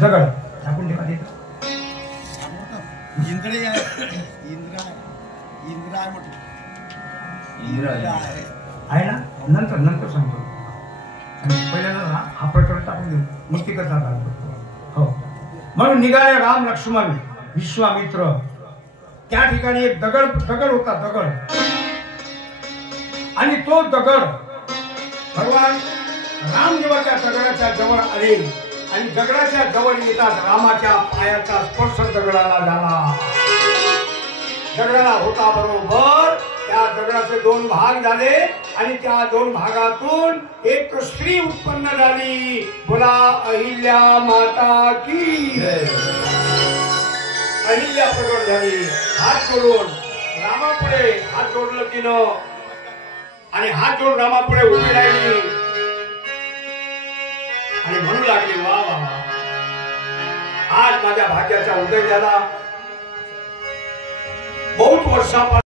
दगड टाकून ठेवा तिथं. इंद्र आहे म्हटलं. आहे ना. नंतर सांगतो. पहिल्यांदा हा प्रकार टाकून देऊ मग ती कथा हो. म्हणून निघाले राम लक्ष्मण विश्वामित्र. त्या ठिकाणी एक दगड होता दगड. आणि तो दगड भगवान राम जेव्हा त्या दगडाच्या जवळ आले आणि दगडाच्या जवळ येतात रामाच्या पायाचा स्पर्श दगडाला झाला. दगडाला होता बरोबर. त्या दगडाचे 2 भाग झाले आणि त्या 2 भागातून एक स्त्री उत्पन्न झाली. बोला अहिल्या माता की. अहिल्या प्रगट झाली. हात जोडून रामापुढे हात जोडलं तिनं आणि हात जोडून रामापुढे उभी राहिली आणि म्हणू लागली वा वा आज माझ्या भाग्याचा उदय झाला. बहुत वर्षापासून